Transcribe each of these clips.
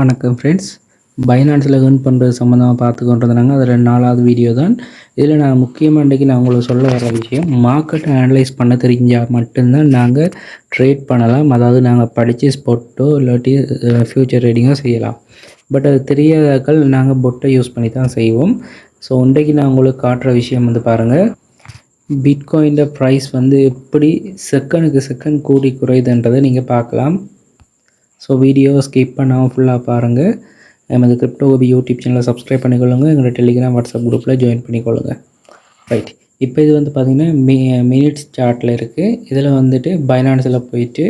வணக்கம் friends. பைனான்ஸில் earn பண்ணுறது சம்மந்தமாக பார்த்துக்கொண்டிருந்தாங்க. அதில் 4வது வீடியோ தான். இதில் நான் முக்கியமாக இன்றைக்கி நான் உங்களுக்கு சொல்ல வர விஷயம், மார்க்கெட்டை அனலைஸ் பண்ண தெரிஞ்சால் மட்டும்தான் நாங்கள் ட்ரேட் பண்ணலாம். அதாவது நாங்கள் படித்து ஸ்பொட்டோ இல்லாட்டி ஃப்யூச்சர் ட்ரேடிங்கோ செய்யலாம். பட் அது தெரியாதாக்கள் நாங்கள் பொட்டை யூஸ் பண்ணி தான் செய்வோம். ஸோ இன்றைக்கி நான் உங்களுக்கு காட்டுற விஷயம் வந்து பாருங்கள், பிட்காயின் ப்ரைஸ் வந்து எப்படி செகண்டுக்கு செகண்ட் கூடி குறையுதுன்றதை நீங்கள் பார்க்கலாம். ஸோ வீடியோவை ஸ்கிப் பண்ணாமல் ஃபுல்லாக பாருங்கள். நமது கிரிப்டோ கோபி யூடியூப் சேனலை சப்ஸ்கிரைப் பண்ணிக்கொள்ளுங்க. எங்களோட டெலிகிராம் வாட்ஸ்அப் குரூப்பில் ஜாயின் பண்ணிக்கொள்ளுங்க. ரைட், இப்போ இது வந்து பார்த்திங்கன்னா மினிட்ஸ் சார்ட்டில் இருக்குது. இதில் வந்துட்டு பைனான்ஸில் போயிட்டு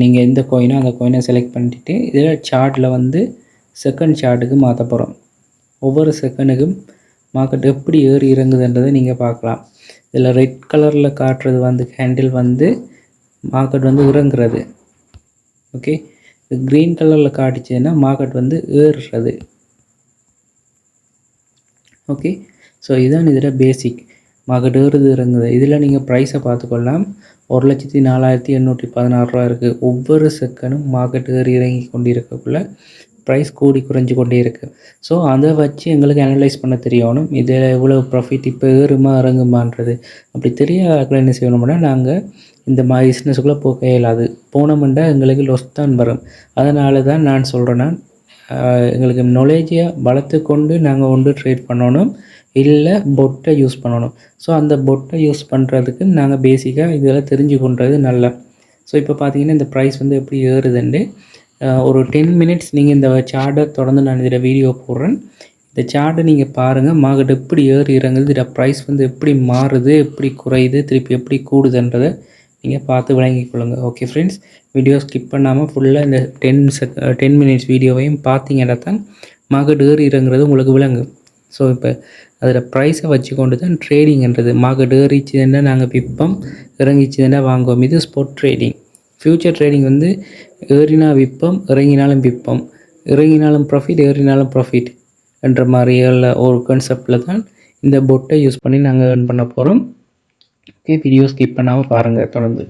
நீங்கள் எந்த கோயினோ அந்த கோயினை செலக்ட் பண்ணிவிட்டு இதில் சார்ட்டில் வந்து செகண்ட் சார்ட்டுக்கு மாற்ற போகிறோம். ஒவ்வொரு செகண்டுக்கும் மார்க்கெட் எப்படி ஏறி இறங்குதுன்றதை நீங்கள் பார்க்கலாம். இதில் ரெட் கலரில் காட்டுறது வந்து கேண்டில் வந்து மார்க்கெட் வந்து இறங்குறது. ஓகே, க்ரீன் கலரில் காட்டிச்சுன்னா மார்க்கெட் வந்து ஏறுறது. ஓகே, ஸோ இதுதான் இதில் பேசிக். மார்க்கெட் ஏறுது இறங்குது. இதில் நீங்கள் ப்ரைஸை பார்த்துக்கொள்ளலாம். 1,04,816 ரூபா இருக்குது. ஒவ்வொரு செகண்டும் மார்க்கெட் ஏறி இறங்கி கொண்டு இருக்கக்குள்ள ப்ரைஸ் கூடி குறைஞ்சி கொண்டே இருக்குது. ஸோ அதை வச்சு எங்களுக்கு அனலைஸ் பண்ண தெரியணும், இதில் எவ்வளோ ப்ராஃபிட் இப்போ ஏறுமா இறங்குமான்றது. அப்படி தெரியாத என்ன செய்யணும்னா நாங்கள் இந்த மாதிரி பிஸ்னஸுக்குள்ளே போக இயலாது. போனோம்னா எங்களுக்கு லொஸ் தான் வரும். அதனால தான் நான் சொல்கிறேன்னா, எங்களுக்கு நாலேஜை வளர்த்து கொண்டு நாங்கள் ஒன்று ட்ரேட் பண்ணணும், இல்லை பொட்டை யூஸ் பண்ணணும். ஸோ அந்த பொட்டை யூஸ் பண்ணுறதுக்கு நாங்கள் பேசிக்காக இதெல்லாம் தெரிஞ்சு கொண்டது நல்ல. ஸோ இப்போ பார்த்தீங்கன்னா இந்த ப்ரைஸ் வந்து எப்படி ஏறுதுண்டு ஒரு 10 மினிட்ஸ் நீங்கள் இந்த சார்ட்டை தொடர்ந்து நான் இதில் வீடியோ போடுறேன். இந்த சார்ட்டை நீங்கள் பாருங்கள், மார்க்கெட் எப்படி ஏறி இறங்குது, இதில் ப்ரைஸ் வந்து எப்படி மாறுது, எப்படி குறையுது, திருப்பி எப்படி கூடுதுன்றதை நீங்கள் பார்த்து விளங்கிக் கொள்ளுங்கள். ஓகே ஃப்ரெண்ட்ஸ், வீடியோ ஸ்கிப் பண்ணாமல் ஃபுல்லாக இந்த 10 மினிட்ஸ் வீடியோவையும் பார்த்தீங்கன்னா தான் மார்க்கெட் ஏறி இறங்குறது உங்களுக்கு விளங்கும். ஸோ இப்போ அதில் ப்ரைஸை வச்சு கொண்டு தான் ட்ரேடிங்கிறது. மார்க்கெட் ஏறிச்சுன்னா நாங்கள் விற்போம், இறங்கிச்சுன்னா வாங்குவோம். இது ஸ்பாட் ட்ரேடிங். ஃப்யூச்சர் ட்ரேடிங் வந்து ஏறினா விற்போம், இறங்கினாலும் விற்போம், இறங்கினாலும் ப்ராஃபிட், ஏறினாலும் ப்ராஃபிட் என்ற மாதிரியான ஒரு கான்செப்டில் தான் இந்த பொட்டை யூஸ் பண்ணி நாங்கள் ஏர்ன் பண்ண போகிறோம். ஓகே, வீடியோ ஸ்கிப் பண்ணாமல் பாருங்கள் தொடர்ந்து.